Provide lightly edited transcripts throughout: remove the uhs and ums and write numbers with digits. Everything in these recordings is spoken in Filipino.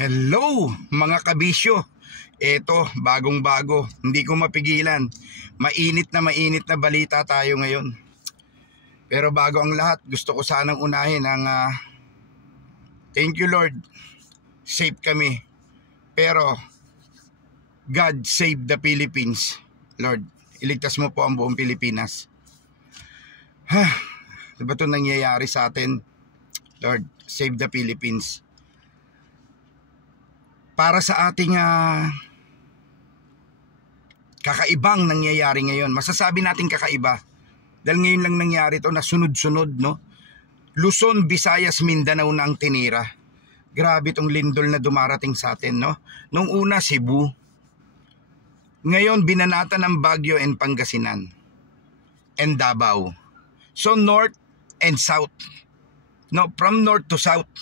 Hello mga kabisyo. Eto, bagong-bago. Hindi ko mapigilan. Mainit na balita tayo ngayon. Pero bago ang lahat, gusto ko sanang unahin ang thank you Lord. Safe kami. Pero God save the Philippines. Lord, iligtas mo po ang buong Pilipinas. Ano ba ito nangyayari sa atin? Lord, save the Philippines. Para sa ating kakaibang nangyayari ngayon. Masasabi natin kakaiba. Dahil ngayon lang nangyari ito na sunod-sunod, no? Luzon, Visayas, Mindanao na ang tinira. Grabe itong lindol na dumarating sa atin, no? Nung una, Cebu. Ngayon, binanatan ng Baguio and Pangasinan. And Davao. So, north and south. No, from north to south.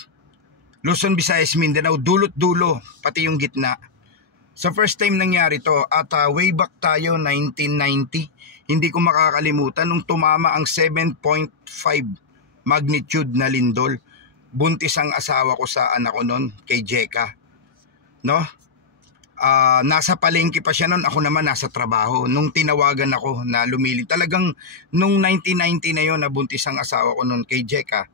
Luzon, Visayas, Mindanao, dulot-dulo, pati yung gitna. So first time nangyari to at way back tayo 1990, hindi ko makakalimutan nung tumama ang 7.5 magnitude na lindol. Buntis ang asawa ko sa anak ko noon, kay Jeka. No? Nasa palengke pa siya noon, ako naman nasa trabaho. Nung tinawagan ako na lumili, talagang nung 1990 na yon, nabuntis ang asawa ko noon kay Jeka.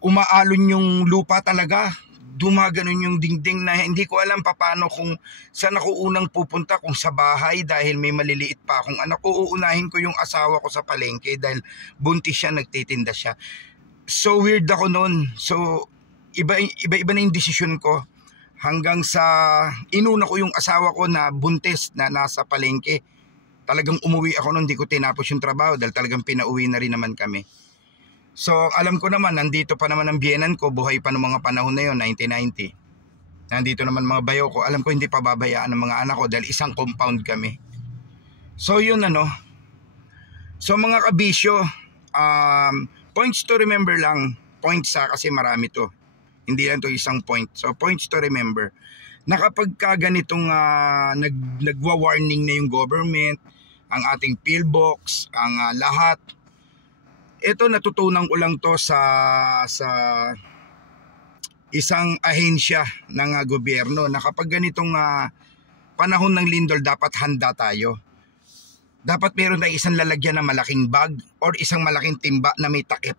Umaalon yung lupa talaga. Dumaganon yung dingding na hindi ko alam paano kung saan ako unang pupunta, kung sa bahay dahil may maliliit pa akong anak. Uunahin ko yung asawa ko sa palengke dahil buntis siya, nagtitinda siya. So weird ako noon. So iba na yung desisyon ko hanggang sa inuna ko yung asawa ko na buntis na nasa palengke. Talagang umuwi ako noon, hindi ko tinapos yung trabaho dahil talagang pinauwi na rin naman kami. So alam ko naman, nandito pa naman ang biyenan ko, buhay pa ng mga panahon na yon, 1990. Nandito naman mga bayo ko, alam ko hindi pa babayaan ng mga anak ko dahil isang compound kami. So yun ano. So mga kabisyo, points to remember lang. Points kasi marami to. Hindi lang to isang point. So points to remember. Na kapag ganitong nagwa-warning na yung government, ang ating pillbox, ang lahat, ito natutunan ko lang to sa isang ahensya ng gobyerno na kapag ganitong panahon ng lindol dapat handa tayo. Dapat meron tayong isang lalagyan na malaking bag or isang malaking timba na may takip.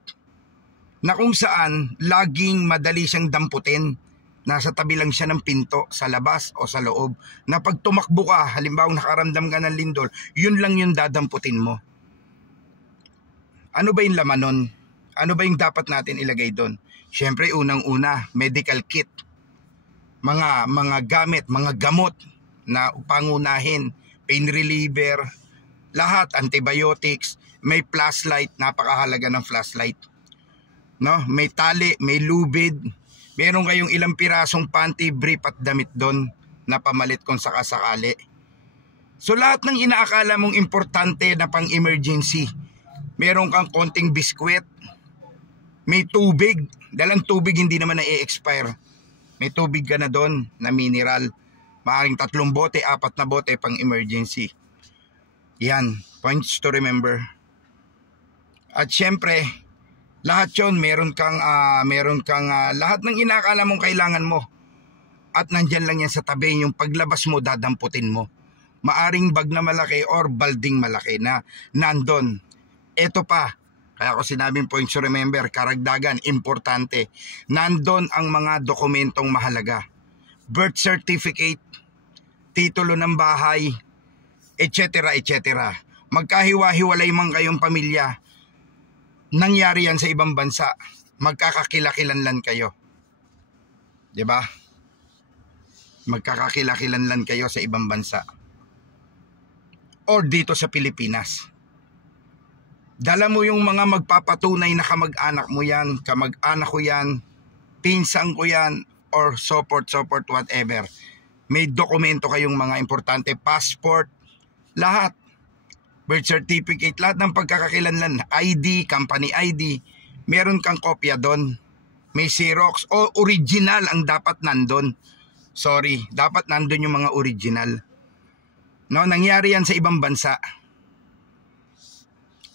Na kung saan laging madali siyang damputin. Nasa tabi lang siya ng pinto sa labas o sa loob. Na pag tumakbo ka, halimbawa nakaramdam ka ng lindol, yun lang yung dadamputin mo. Ano ba yung laman nun? Ano ba yung dapat natin ilagay doon? Siyempre, unang-una, medical kit. Mga gamit, mga gamot na pangunahin, pain reliever, lahat, antibiotics, may flashlight, napakahalaga ng flashlight. No? May tali, may lubid, meron kayong ilang pirasong panty, brief at damit doon na pamalit kung sakasakali. So lahat ng inaakala mong importante na pang-emergency, meron kang konting biskwit, may tubig, dahil ang tubig hindi naman na-expire. May tubig ka na doon na mineral. Maaring 3 bote, 4 na bote pang emergency. Yan, points to remember. At syempre, lahat yon meron kang lahat ng inakala mong kailangan mo. At nandyan lang yan sa tabi, yung paglabas mo, dadamputin mo. Maaring bag na malaki or balding malaki na nandun. Ito pa, kaya ko sinabing points to remember, karagdagan, importante. Nandun ang mga dokumentong mahalaga. Birth certificate, titulo ng bahay, etc. etc. Magkahiwa-hiwalay man kayong pamilya, nangyari yan sa ibang bansa, magkakakilakilanlan kayo. Diba? Magkakakilakilanlan kayo sa ibang bansa. Or dito sa Pilipinas. Dala mo yung mga magpapatunay na kamag-anak mo yan, kamag-anak ko yan, pinsang ko yan, or support, whatever. May dokumento kayong mga importante, passport, lahat. Birth certificate, lahat ng pagkakakilanlan, ID, company ID, meron kang kopya doon. May Xerox o original ang dapat nandun. Sorry, dapat nandun yung mga original. No, nangyari yan sa ibang bansa.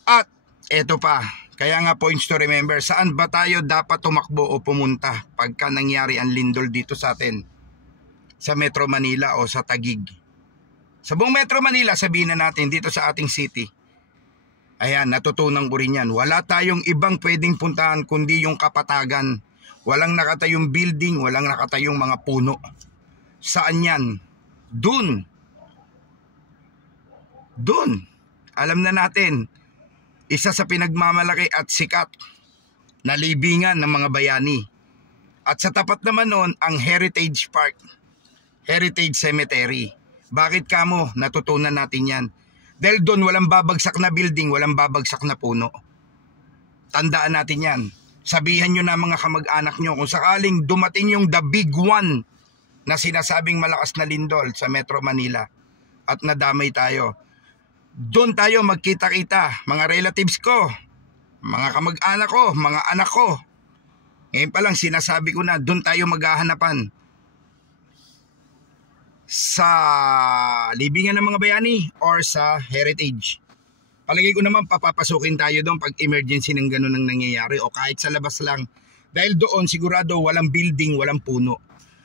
At eto pa, Kaya nga points to remember, saan ba tayo dapat tumakbo o pumunta pagka nangyari ang lindol dito sa atin? Sa Metro Manila o sa Taguig? Sa buong Metro Manila, sabihin na natin dito sa ating city. Ayan, natutunan ko rin yan. Wala tayong ibang pwedeng puntahan kundi yung kapatagan. Walang nakatayong building, walang nakatayong mga puno. Saan yan? Dun. Alam na natin, isa sa pinagmamalaki at sikat na libingan ng mga bayani. At sa tapat naman nun, ang Heritage Park, Heritage Cemetery. Bakit kamo natutunan natin yan? Dahil doon walang babagsak na building, walang babagsak na puno. Tandaan natin yan. Sabihan nyo na mga kamag-anak nyo kung sakaling dumating yung the big one na sinasabing malakas na lindol sa Metro Manila at nadamay tayo. Doon tayo magkita-kita, mga relatives ko, mga kamag-anak ko, mga anak ko. Ngayon pa lang sinasabi ko na doon tayo maghahanapan. Sa libingan ng mga bayani or sa heritage. Palagay ko naman papapasukin tayo doon pag emergency ng ganun ang nangyayari o kahit sa labas lang. Dahil doon sigurado walang building, walang puno.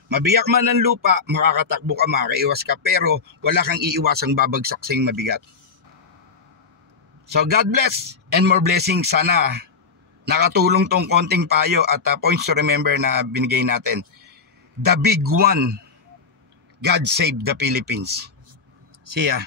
Mabiyak man ang lupa, makakatakbo ka, makakaiwas ka, pero wala kang iiwasang babagsak sa iyong mabigat. So God bless and more blessings. Sana nakatulong tong konting payo at points to remember na binigay natin. The big one. God save the Philippines. See ya.